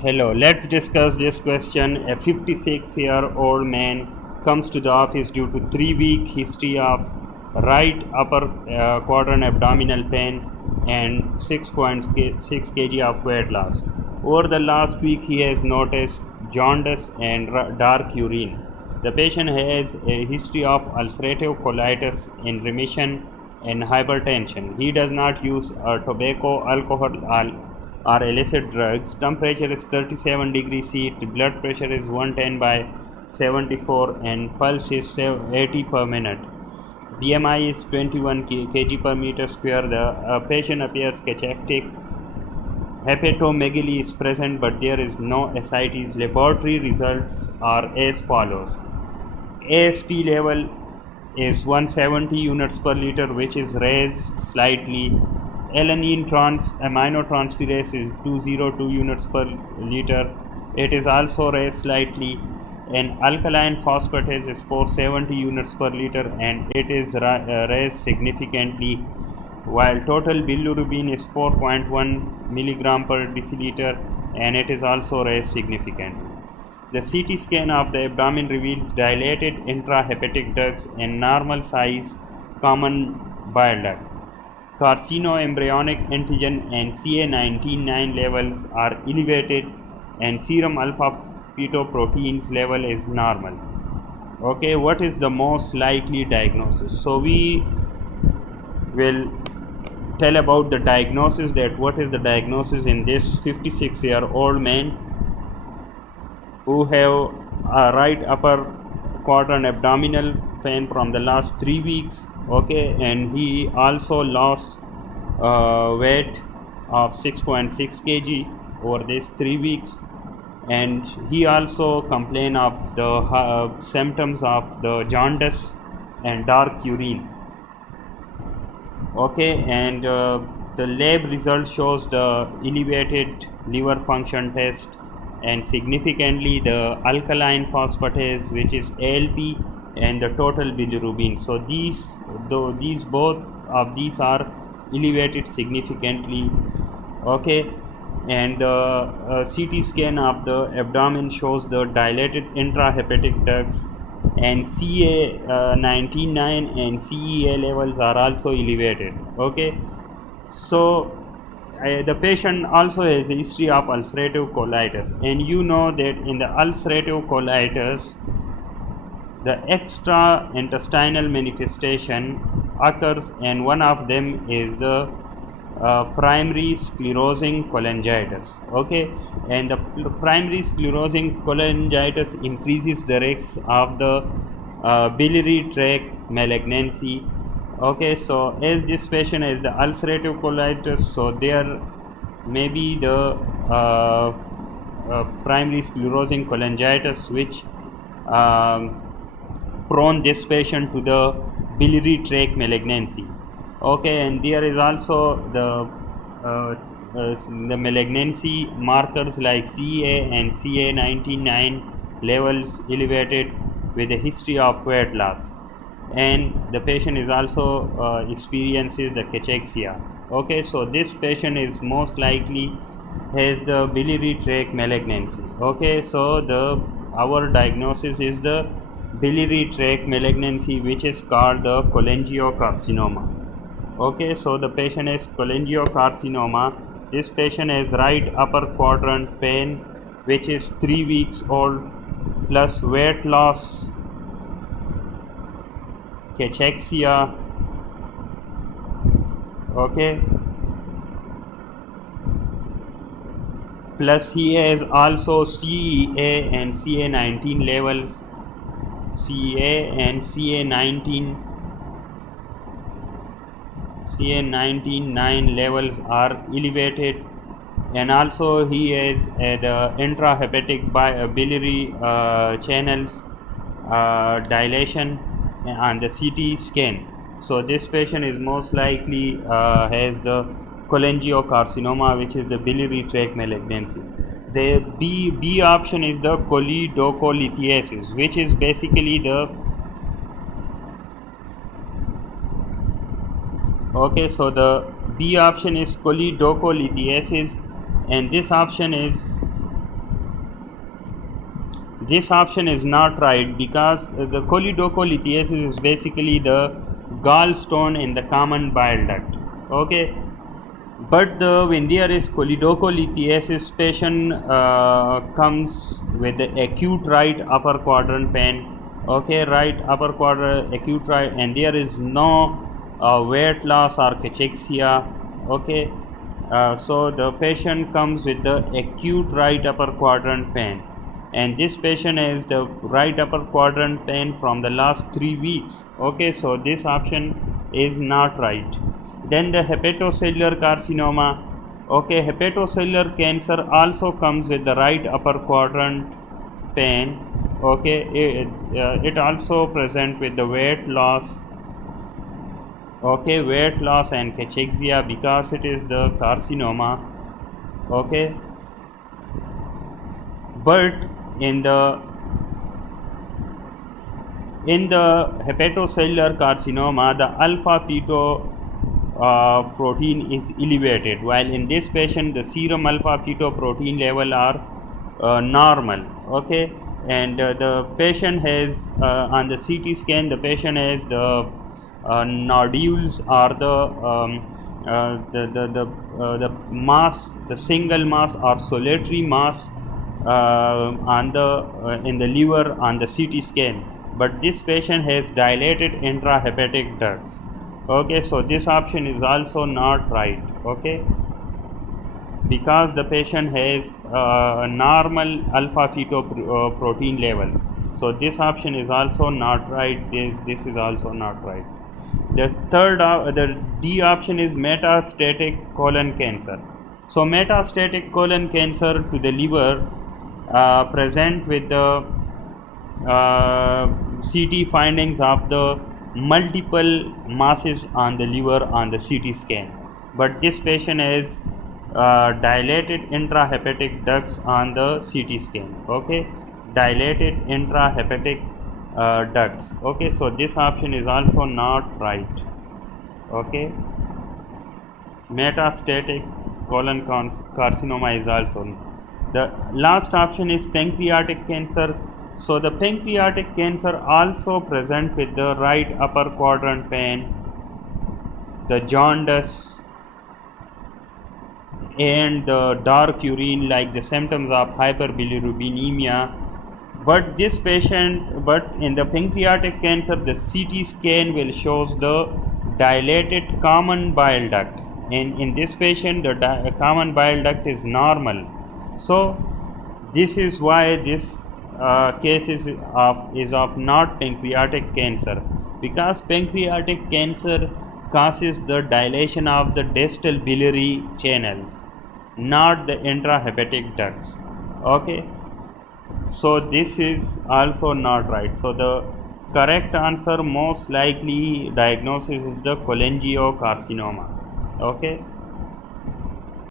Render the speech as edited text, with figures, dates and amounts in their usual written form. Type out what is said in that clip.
Hello, let's discuss this question. A 56-year-old man comes to the office due to 3-week history of right upper quadrant abdominal pain and 6.6 kg of weight loss. Over the last week, he has noticed jaundice and dark urine. The patient has a history of ulcerative colitis in remission and hypertension. He does not use tobacco, alcohol, or illicit drugs. Temperature is 37 degrees C, blood pressure is 110 by 74, and pulse is 80 per minute. BMI is 21 kg per meter square. The patient appears cachectic. Hepatomegaly is present, but there is no ascites. Laboratory results are as follows. AST level is 170 units per liter, which is raised slightly. Alanine aminotransferase is 202 units per liter. It is also raised slightly. And alkaline phosphatase is 470 units per liter, and it is raised significantly, while total bilirubin is 4.1 milligram per deciliter, and it is also raised significantly. The CT scan of the abdomen reveals dilated intrahepatic ducts and normal size common bile duct. Carcinoembryonic antigen and CA19-9 levels are elevated, and serum alpha fetoproteins level is normal. Okay, what is the most likely diagnosis? So we will tell about the diagnosis, that what is the diagnosis in this 56-year-old man who have a right upper quadrant abdominal pain from the last 3 weeks. Okay, and he also lost weight of 6.6 kg over these 3 weeks, and he also complained of the symptoms of the jaundice and dark urine. Okay, and the lab result shows the elevated liver function test, and significantly the alkaline phosphatase, which is ALP, and the total bilirubin. So these both of these are elevated significantly. Okay, and the CT scan of the abdomen shows the dilated intrahepatic ducts, and CA19-9 and CEA levels are also elevated. Okay, so the patient also has a history of ulcerative colitis, and you know that in the ulcerative colitis the extra intestinal manifestation occurs, and one of them is the primary sclerosing cholangitis. Okay, and the primary sclerosing cholangitis increases the risk of the biliary tract malignancy. Okay, so as this patient has the ulcerative colitis, so there may be the primary sclerosing cholangitis, which prone this patient to the biliary tract malignancy. Okay, and there is also the malignancy markers like CA and CA19-9 levels elevated with a history of weight loss, and the patient is also experiences the cachexia. Okay, so this patient is most likely has the biliary tract malignancy. Okay, so our diagnosis is the biliary tract malignancy, which is called the cholangiocarcinoma. Okay, so the patient has cholangiocarcinoma. This patient has right upper quadrant pain, which is 3 weeks old, plus weight loss, cachexia. Okay, plus he has also CEA and CA19 levels. CA and CA19-9 levels are elevated, and also he has the intrahepatic biliary channels dilation on the CT scan. So this patient is most likely has the cholangiocarcinoma, which is the biliary tract malignancy. The B option is the choledocholithiasis, which is basically the okay, so the B option is choledocholithiasis, and this option is this option is not right, because the choledocholithiasis is basically the gallstone in the common bile duct. Okay, but when there is choledocholithiasis, patient comes with the acute right upper quadrant pain. Okay, right upper quadrant acute right, and there is no weight loss or cachexia. Okay, so the patient comes with the acute right upper quadrant pain, and this patient has the right upper quadrant pain from the last 3 weeks. Okay, so this option is not right. Then the hepatocellular carcinoma. Okay, hepatocellular cancer also comes with the right upper quadrant pain. Okay, it also present with the weight loss. Okay, weight loss and cachexia, because it is the carcinoma. Okay, but in the hepatocellular carcinoma, the alpha feto protein is elevated, while in this patient the serum alpha feto protein level are normal. Okay, and the patient has on the CT scan, the patient has the nodules or the mass, the single mass or solitary mass on the in the liver on the CT scan, but this patient has dilated intrahepatic ducts. Okay, so this option is also not right. Okay, because the patient has normal alpha feto protein levels, so this option is also not right. This is also not right. The third the D option is metastatic colon cancer. So metastatic colon cancer to the liver present with the CT findings of the multiple masses on the liver on the CT scan, but this patient has dilated intrahepatic ducts on the CT scan. Okay, dilated intrahepatic ducts. Okay, so this option is also not right. Okay, metastatic colon carcinoma is also. The last option is pancreatic cancer. So the pancreatic cancer also present with the right upper quadrant pain, the jaundice, and the dark urine, like the symptoms of hyperbilirubinemia. But this patient, but in the pancreatic cancer, the CT scan will shows the dilated common bile duct, and in this patient the common bile duct is normal. So this is why this case is of not pancreatic cancer, because pancreatic cancer causes the dilation of the distal biliary channels, not the intrahepatic ducts. Okay, so this is also not right. So the correct answer, most likely diagnosis, is the cholangiocarcinoma. Okay.